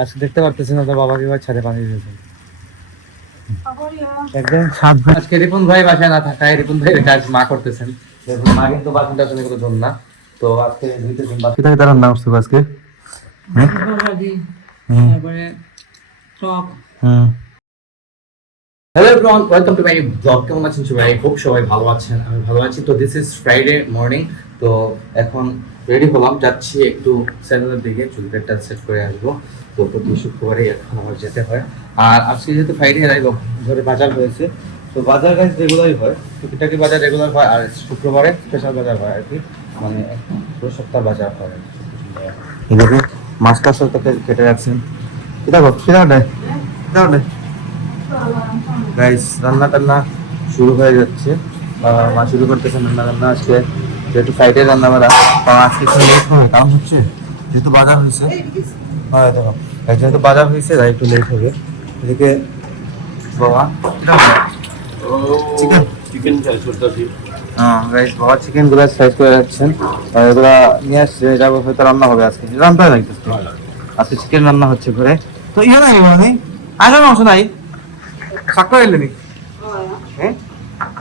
আজকে দেখতে পারতেছেন না, বাবা কিভাবে ছাদে পানি দিয়েছেন একদম সাত ভাই। আজকে রিপন ভাই বাসায় না থাকায় রিপন ভাইয়ের কাজ মা করতেছেন। মা কিন্তু বাসন টাসন এগুলো ধর না, তো আজকে ধুইতেছেন বাসন। কোথায় তার রান্না করছো আজকে? তারপরে টক। Hello everyone, welcome to my blog. কেমন আছেন সবাই? আই হোপ সবাই ভালো আছেন, আমি ভালো আছি। তো দিস ইজ ফ্রাইডে মর্নিং। তো এখন রেডি হলাম, যাচ্ছি একটু স্যালনের দিকে, চুলটা একটা সেট করে আসবো। তো প্রতি শুক্রবারে এখন আমার যেতে হয়। আর আজকে যেহেতু ফ্রাইডে ধরে বাজার হয়েছে, তো বাজার গাছ রেগুলারই হয়, টুকিটাকি বাজার রেগুলার হয়, আর শুক্রবারে স্পেশাল বাজার হয় আর কি, মানে পুরো সপ্তাহ বাজার হয়। এভাবে মাছ টাছ কেটে রাখছেন। দেখো কিনা নেয় গাইস, রান্না টান্না শুরু হয়ে যাচ্ছে। মা শুরু করতেছেন রান্না রান্না। আজকে যেহেতু ফ্রাইডে রান্না আমরা, আজকে একটু লেট হবে, কারণ হচ্ছে যেহেতু বাজার হয়েছে। হ্যাঁ দেখো, যেহেতু বাজার হয়েছে তাই একটু লেট হবে। এদিকে বাবা চিকেন গাইস, বাবা চিকেন গুলো সাইজ করে রাখছেন, এগুলা নিয়ে আসছে, যাবো হয়তো রান্না হবে আজকে। রান্না হয় নাকি আজকে? চিকেন রান্না হচ্ছে ঘরে। তো ইয়ে নাই মানে আসার মাংস নাই, শাক করে এলেনি? হ্যাঁ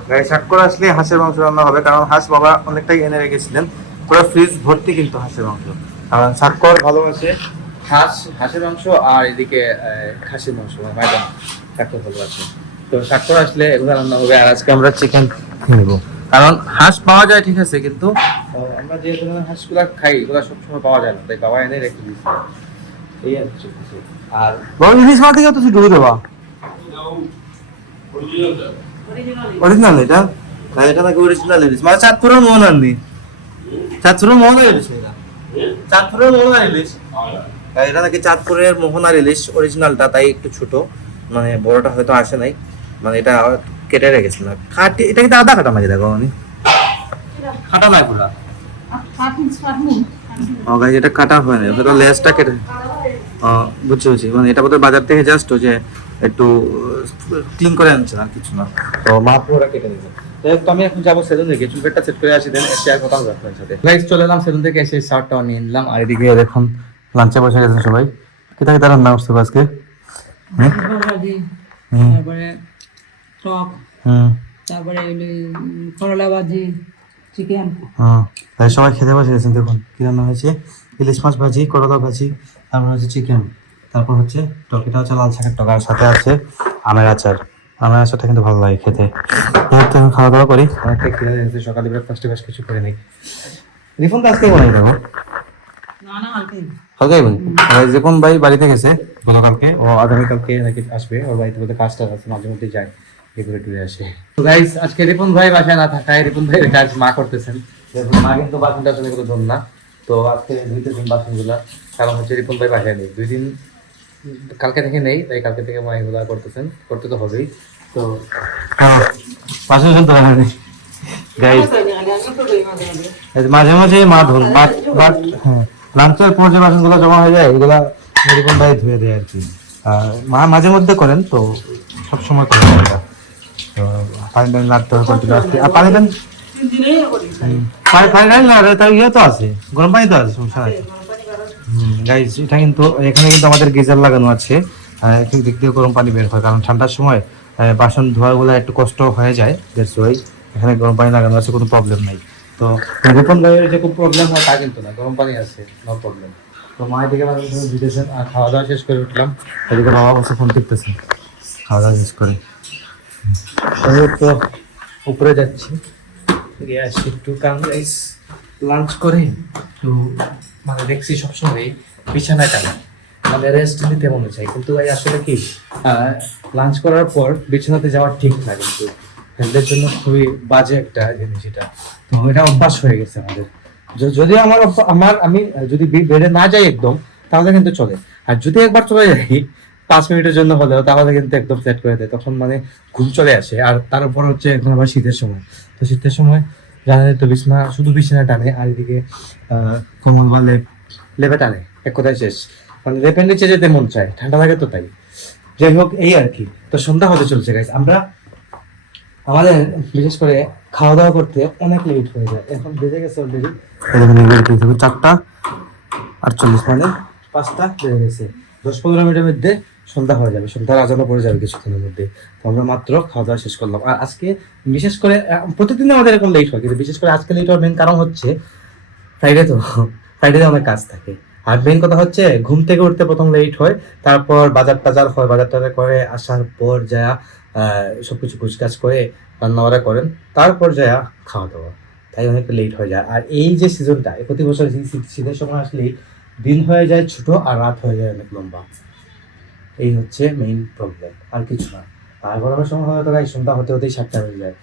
গাড়ি শাক করে আসলে হাঁসের মাংস রান্না হবে, কারণ হাঁস বাবা অনেকটাই এনে রেখেছিলেন, পুরো ফ্রিজ ভর্তি কিন্তু হাঁসের মাংস। কারণ শাক কর ভালোবাসে হাঁসের মাংস, আর এদিকে খাসির মাংস ময়দান শাক ভালোবাসে। তো শাক করে আসলে এগুলো রান্না হবে। আর আজকে আমরা চিকেন নেবো, কারণ হাঁস পাওয়া যায় ঠিক আছে, কিন্তু আমরা যে ধরনের হাঁসগুলা খাই এগুলো সবসময় পাওয়া যায় না, তাই বাবা এনে রেখে দিয়েছে। এই আর কিছু। আর বড় ইলিশ মাছ থেকে তো ডুবে দেওয়া অরিজিনাল, এটা এটা নাকি অরিজিনাল ইলিশ, মানে চাঁদপুরের মোহনার নেই, চাঁদপুরের মোহনার ইলিশ, এটা চাঁদপুরের মোহনার ইলিশ। এটা নাকি চাঁদপুরের মোহনার ইলিশ অরিজিনালটা, তাই একটু ছোট, মানে বড়টা হয়তো আসে নাই, মানে এটা কেটে রেখেছিল। খাটি এটা কিন্তু আধা কাটা মাঝে, দেখো মানে কাটা নাই পুরা। এটা কাটা হয় না, হয়তো লেজটা কেটে। বুঝছি, মানে এটা বোধহয় বাজার থেকে জাস্ট যে একটু ক্লিন করে আনছে না, কিছু না। তো মা পুরোটা কেটে দিয়েছে। তো আমি এখন যাবো সেলুন থেকে, চুল পেটটা সেট করে আসি, দেন এসে আর কথা হবে আপনার সাথে। গাইস চলে এলাম সেলুন থেকে, এসে শার্টটা নিয়ে নিলাম। আর এদিকে দেখুন লাঞ্চে বসে গেছে সবাই। কোথায় তার রান্না করছে আজকে? তারপরে টক, তারপরে করলা ভাজি, চিকেন। তাই সবাই খেতে বসে গেছেন। দেখুন কি রান্না হয়েছে, ইলিশ মাছ ভাজি, করলা ভাজি, তারপর হচ্ছে চিকেন, তারপর হচ্ছে টক, এটা হচ্ছে লাল শাকের টক, আর সাথে আছে আমের আচার। আমের আচারটা কিন্তু ভালো লাগে খেতে। এখন খাওয়া দাওয়া করি, অনেকটা খেয়ে গেছে, সকালে ব্রেকফাস্টে বেশ কিছু করে নিই। রিফোন তো আজকে বানাই দেবো, হালকাই বানি। যেমন ভাই বাড়িতে গেছে গতকালকে, ও আগামীকালকে নাকি আসবে, ওর বাড়িতে বলতে কাজটা আছে, মাঝে মধ্যে যায়, এগুলো টুরে আসে। তো গাইস, আজকে রিপন ভাই বাসায় না থাকায় রিপন ভাইয়ের কাজ মা করতেছেন। মা কিন্তু বাসন টাসন এগুলো ধর না, তো আজকে ধুইতেছেন বাসনগুলা, কারণ হচ্ছে রিপন ভাই বাসায় নেই 2 দিন, কালকে থেকে নেই, তাই কালকে থেকে মা এগুলা করতেছেন, করতে তো হবেই। তো বাসন শুনতে হয় না গাইস, মাঝে মাঝে মা ধুন, বাট হ্যাঁ লাঞ্চের পর যে বাসনগুলো জমা হয়ে যায় এগুলা রিপন ভাই ধুয়ে দেয় আর কি। মা মাঝে মধ্যে করেন, তো সবসময় করেন এটা। তো পানি টানি লাগতে হবে কন্টিনিউয়াসলি। আর পানি টানি তার ইয়ে তো আছে, গরম পানি তো আছে, সমস্যা নাই। গাইস এটা কিন্তু এখানে কিন্তু আমাদের গিজার লাগানো আছে, একটু দিক দিয়ে গরম পানি বের হয়, কারণ ঠান্ডার সময় বাসন ধোয়াগুলো একটু কষ্ট হয়ে যায়, দ্যাটস ওয়াই এখানে গরম পানি লাগানো আছে, কোনো প্রবলেম নাই। তো রিপন ভাইয়ের যে খুব প্রবলেম হয় তা কিন্তু না, গরম পানি আছে, নো প্রবলেম। তো মায়ের দিকে দিতেছেন, আর খাওয়া দাওয়া শেষ করে উঠলাম, এদিকে বাবা বসে ফোন টিপতেছে খাওয়া দাওয়া শেষ করে। তো উপরে যাচ্ছি, একটু কারণ লাঞ্চ করে একটু, মানে দেখছি সবসময় বিছানায় টানা, মানে রেস্ট নিতে মনে চাই, কিন্তু ভাই আসলে কি লাঞ্চ করার পর বিছানাতে যাওয়া ঠিক না, কিন্তু হেলথের জন্য খুবই বাজে একটা জিনিস এটা। তো এটা অভ্যাস হয়ে গেছে আমাদের। যদিও আমি যদি বেডে না যাই একদম, তাহলে কিন্তু চলে। আর যদি একবার চলে যাই 5 মিনিটের জন্য হলেও, তাহলে কিন্তু একদম সেট করে দেয়, তখন মানে ঘুম চলে আসে। আর তার উপর হচ্ছে এখন আবার শীতের সময়, তো শীতের সময় জানেন তো শুধু বিছানা টানে, আর এদিকে কোমল বা লেপে টানে, এক কথায় শেষ, মানে লেপের নিচে যেতে মন চায়, ঠান্ডা লাগে তো তাই। যাই হোক এই আর কি। তো সন্ধ্যা হতে চলছে গাইস, আমাদের বিশেষ করে খাওয়া দাওয়া করতে অনেক লেট হয়ে যায়, এখন বেজে গেছে অলরেডি 4:48, মানে 5টা বেজে গেছে। 10-15 মিনিটের মধ্যে সন্ধ্যা হয়ে যাবে, সন্ধ্যার আজানও পড়ে যাবে কিছুক্ষণের মধ্যে। তো আমরা মাত্র খাওয়া দাওয়া শেষ করলাম। আর আজকে বিশেষ করে প্রতিদিন আমাদের এরকম লেট হয়, কিন্তু বিশেষ করে আজকে লেট হওয়ার মেন কারণ হচ্ছে ফ্রাইডে, তো ফ্রাইডেতে অনেক কাজ থাকে। আর মেন কথা হচ্ছে ঘুম থেকে উঠতে প্রথম লেট হয়, তারপর বাজার টাজার হয়, বাজার টাজার করে আসার পর যা সবকিছু গুছগাছ করে রান্না বান্না করেন, তারপর যা খাওয়া দাওয়া, তাই অনেকটা লেট হয়ে যায়। আর এই যে সিজনটা, প্রতি বছর শীতের সময় আসলে দিন হয়ে যায় ছোট আর রাত হয়ে যায় অনেক লম্বা, এই হচ্ছে মেইন প্রবলেম, আর কিছু না। আর গরমের সময় হয়তো গাই সন্ধ্যা হতে হতেই 7টা বেজে যায়।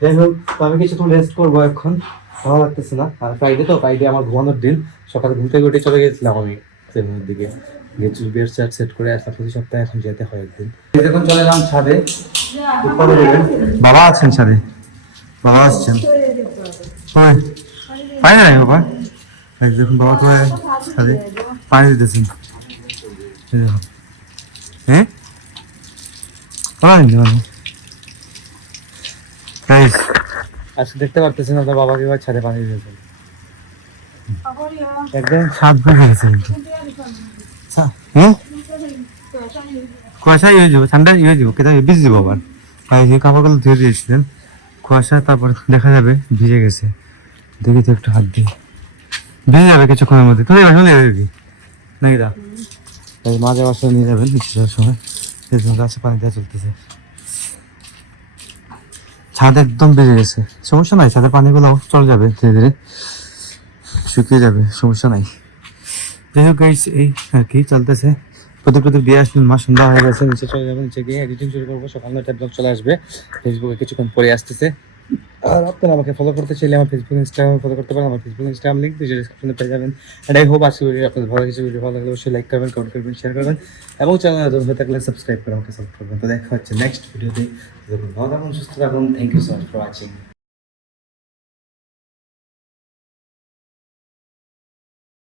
যাই হোক, তো আমি কিছুক্ষণ রেস্ট করবো এখন, ভালো লাগতেছে না। আর ফ্রাইডে আমার ঘুমানোর দিন, সকালে ঘুম থেকে উঠে চলে গেছিলাম আমি সেভেনের দিকে, বিয়ের চার্ট সেট করে আসলাম। প্রতি সপ্তাহে এখন যেতে হয় একদিন। এখন চলে এলাম ছাদে। বাবা আছেন ছাদে, বাবা আসছেন। পাই না বাবা, দেখুন বাবা তো ছাদে পানি দিতেছেন। হ্যাঁ আজকে দেখতে পারতেছেন আপনার বাবা কিভাবে ছাদে পানি দিতেছেন, একদম ছাদ ভরে গেছে। কিন্তু কুয়াশা ইয়ে যাবো, ঠান্ডা ইয়ে যাবো, কেটে ভিজে যাবো আবার। কাপড়গুলো ধুয়ে দিয়েছিলেন, কুয়াশা তারপর দেখা যাবে ভিজে গেছে। দেখি তো একটু হাত দিয়ে, ভিজে যাবে কিছুক্ষণের মধ্যে। তুই চলে যাবি নাকি দা? মাঝে বাসায় নিয়ে যাবেন কিছুটার সময়, গাছে পানি দেওয়া চলতেছে। ছাদ একদম বেজে গেছে, সমস্যা নাই, ছাদের পানিগুলো চলে যাবে ধীরে ধীরে, শুকিয়ে যাবে, সমস্যা নাই। যাই হোক গাইস, এই আর কি চলতেছে। প্রদীপ দিয়ে আসবেন, মা সন্ধ্যা হয়ে গেছে, নিচে চলে যাবেন, নিচে গিয়ে এডিটিং শুরু করবো। সকাল 9টায় ব্লগ চলে আসবে, ফেসবুকে কিছুক্ষণ পরে আসতেছে। আর আপনারা আমাকে ফলো করতে চাইলে আমার ফেসবুক ইনস্টাগ্রামে ফলো করতে পারেন। আমার ফেসবুক ইনস্টাগ্রাম লিঙ্ক ডিসক্রিপশনে পেয়ে যাবেন। এন্ড আই হোপ আজকে ভিডিও আপনাদের ভালো কিছু, ভিডিও ভালো লাগলে অবশ্যই লাইক করবেন, কমেন্ট করবেন, শেয়ার করবেন এবং চ্যানেল নতুন হয়ে থাকলে সাবস্ক্রাইব করে আমাকে সাপোর্ট করবেন। তো দেখা হচ্ছে নেক্সট ভিডিওতে। ভালো থাকুন, সুস্থ থাকুন। Thank you so much for watching.